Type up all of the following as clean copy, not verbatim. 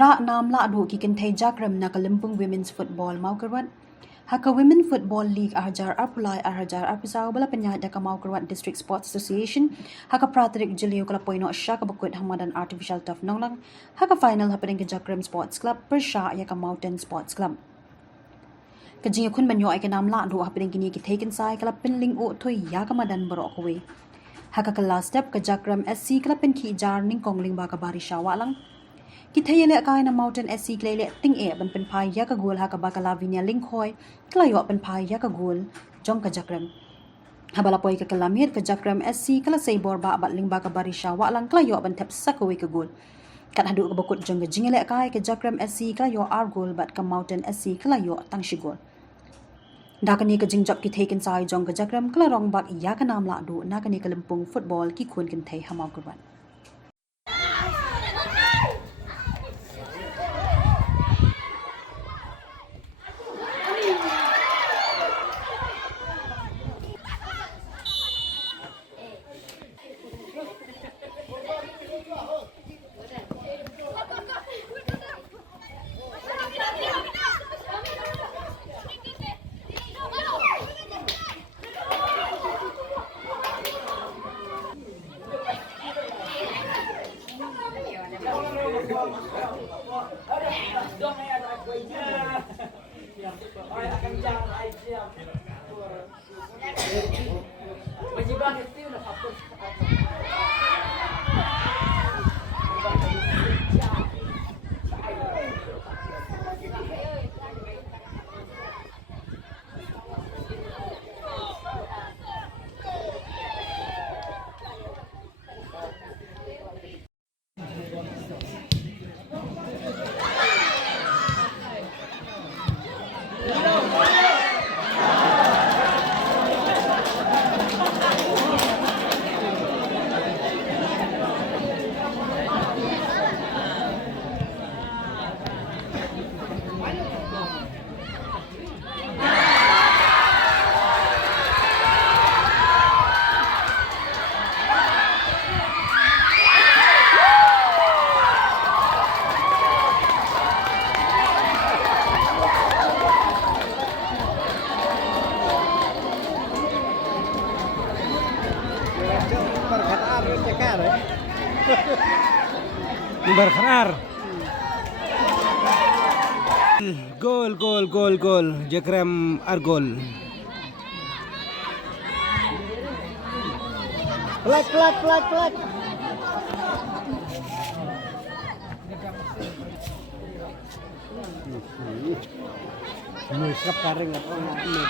Ra nam la du ki kan thai jakram na Kalimpong Women's Football mau kerwat. Haka Women Football League arjar apulai arjar apisau bala penya da kamau kerwat District Sports Association. Haka pratrik jeliu kala poino sya ka bakut hamadan artificial turf nonglang. Haka final happening ke Jakram Sports Club persya ya ka Mountain Sports Club. Kajing kun banyo ay kanam la du happening kini ki taken sai kala pinling o toy ya ka madan borok kowe. Haka ka last step ka Jakram SC kala pen ki jar ning kongling ba ka bari syawa lang. Kita yele kai na Mountain SC klele ting e ban pen pai ya ka gol ha ka bakala vinya lingkhoi klayo pen pai ya ka gol jong ka Jakram habala poi ka kalamir ka Jakram SC kala sei bor ba bat ling ba ka barisha wa lang klayo ban tep sakoi ka gol kat hadu ka bakut jong ka jingele kai ka Jakram SC klayo ar gol bat ka Mountain SC klayo tang shi gol dakani ka jingjap ki taken sai jong ka Jakram kala rong bak ya ka nam la du nakani Kalimpong football ki kun kan thai hamau kurban. Berkhanar. Gol. Jakram Argol. Pelat. Musab karing apa ini?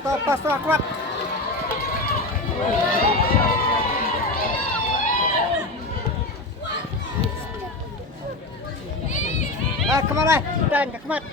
Tuh, pas tuh kuat. Kemana? Dan kemana?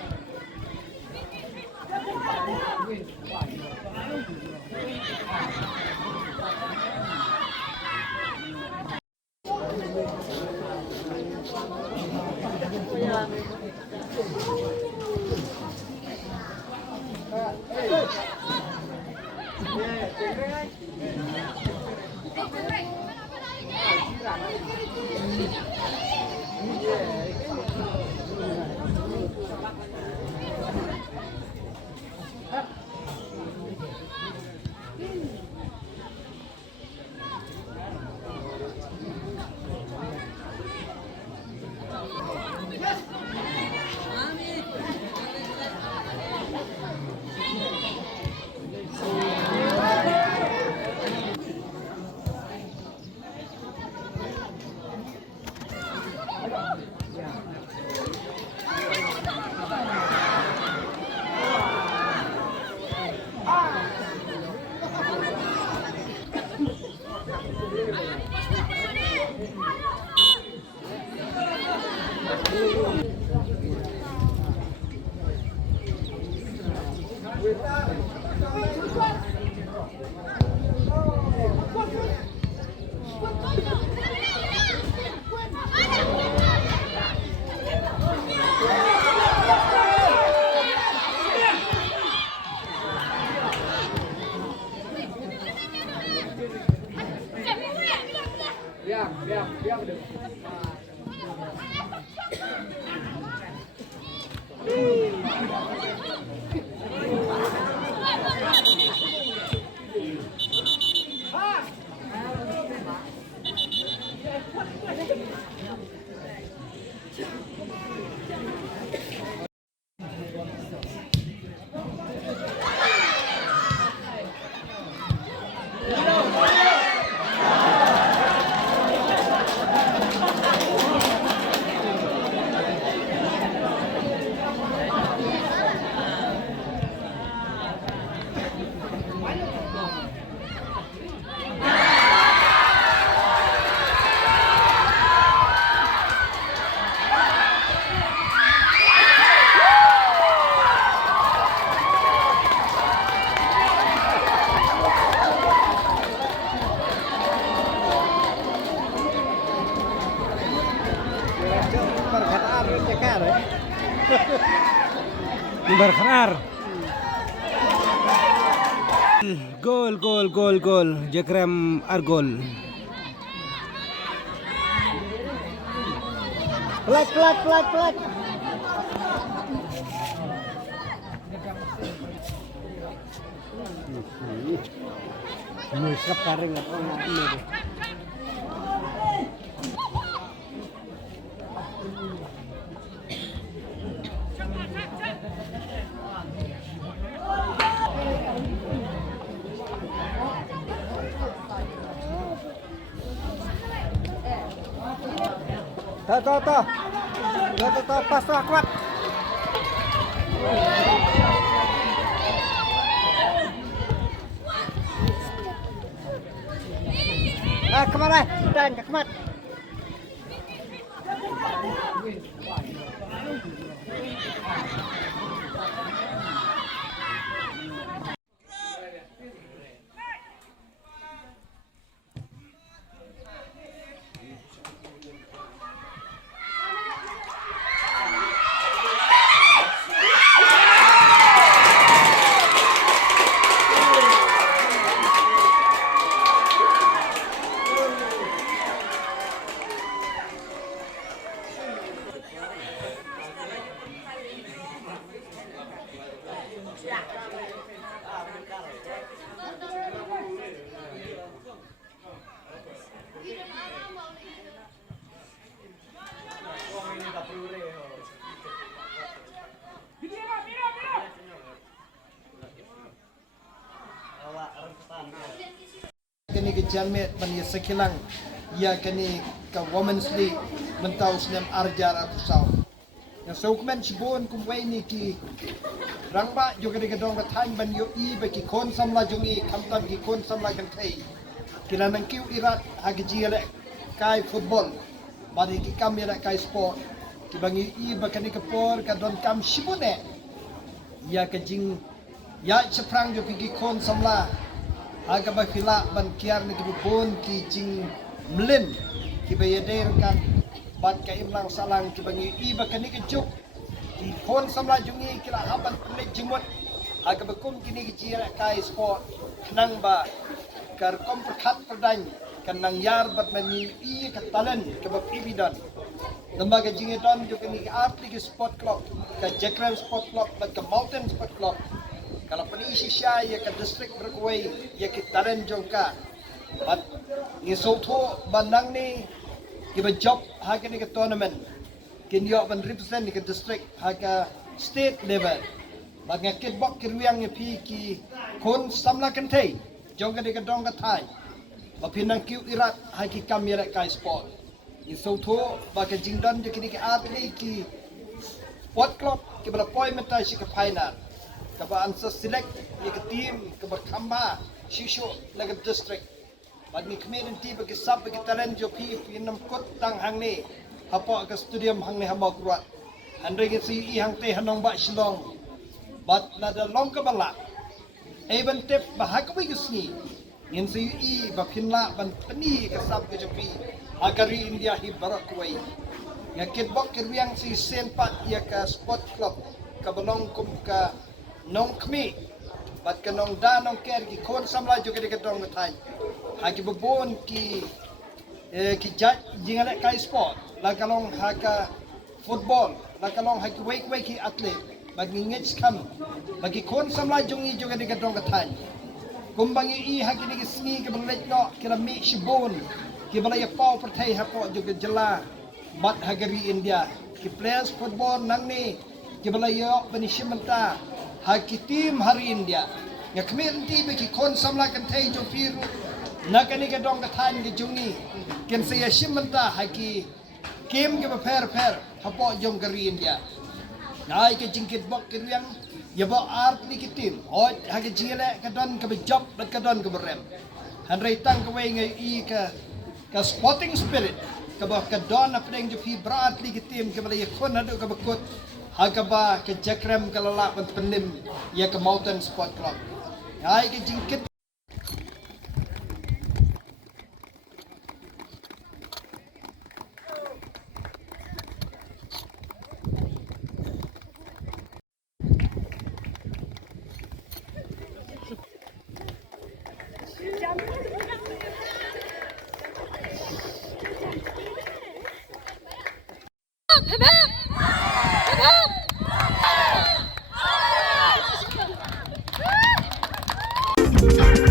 Berkhatar cekar. Berkhatar. Gol. Jakrem Argol. Pelat. Musap karing apa ini? Tuh, pas tuh kuat. Kemana? Dan kemana? Kini ke Jamet bani sekilang ia kini ke Women's League mentau senam arjar atau sau. Yang seukuman cibun kumway ni ki rangba juga di gedong batang ban yo I bagi kon samla jungi kamtam ki kon samla kan kai. Kila nang kiu irat hagi jile kai football bagi ki kam irat kai sport. Ki bangi I bakani ke por ka don kam shibune. Ia ke jing ya ceprang jo pigi kon samla aga bakila ban kiar ni kibun ki jing mlin ki bayader kan bat ka imlang salang ki bangi I bakani ke juk ki kon samla jungi kila haban pelik jimut aga bakum kini ki jira kai sport kenang ba kar kom perkhat perdany kanang yar bat mani I ka talan ke bab ibidan lembaga jingeton jo kini ki arti ki sport club ka Jakrem sport club bat ka mountain sport club kalau penisi siya ya ke district berkuai ya ke taran jongka bat ni soto bandang ni kiba job haga ni ke tournament kin yo ban represent ni ke district haga state level bat ngakit bok kirwiang ni pi ki kon samla kentei jongka ni ke dongka thai ba pinang kiu irat haki kamera kai sport ni soto ba ke jingdan je kini ke atli ki sport club ki bala appointment ta si ke final kaba ansa select ni ke team kaba khamba shisho laga district bad ni kemeden ti bagi sab bagi talent jo pi nam kot tang hang ni hapa ke stadium hang ni hamba kuat andre ke si I hang te hanong ba shilong bad na da long ka bala even tip bahak wi gisni ngin si I ba pinla ban pani ke sab ke jo pi agari India hi barak wai ngakit bok kirwiang si senpat ia ka sport club ka balong kum ka nong kmi bat ka nong da nong ker ki kon samla juga di gedong thai hagi bubon ki Kijat jingalek kai sport la kalong haka football la kalong haki wake ki atlet bagi ngech kam bagi kon samla jongi juga di gadong katan kumbangi i haki ni sni ke belet no kira mi shibon ki balaya pau pertai hapo juga jela mat hagari India ki players football nang ni ki balaya penishimenta haki tim hari India nga kmirti bagi kon samla kan tai jo firu nakani gadong katan ki jongi ken saya shimenta haki kim ke per hapo jong gari India nai ke jingkit bok ke yang ya bo art ni kitim hoj haki jile ka don ka job ka don ka berem han rei tang ka wei ngai I ka sporting spirit ka ba ka don na pring ju fi brat li kitim ke bala yakon adu ka bakut haka ba ke jakrem ka lala penim ya ka mountain sport club nai ke jingkit Hip hop!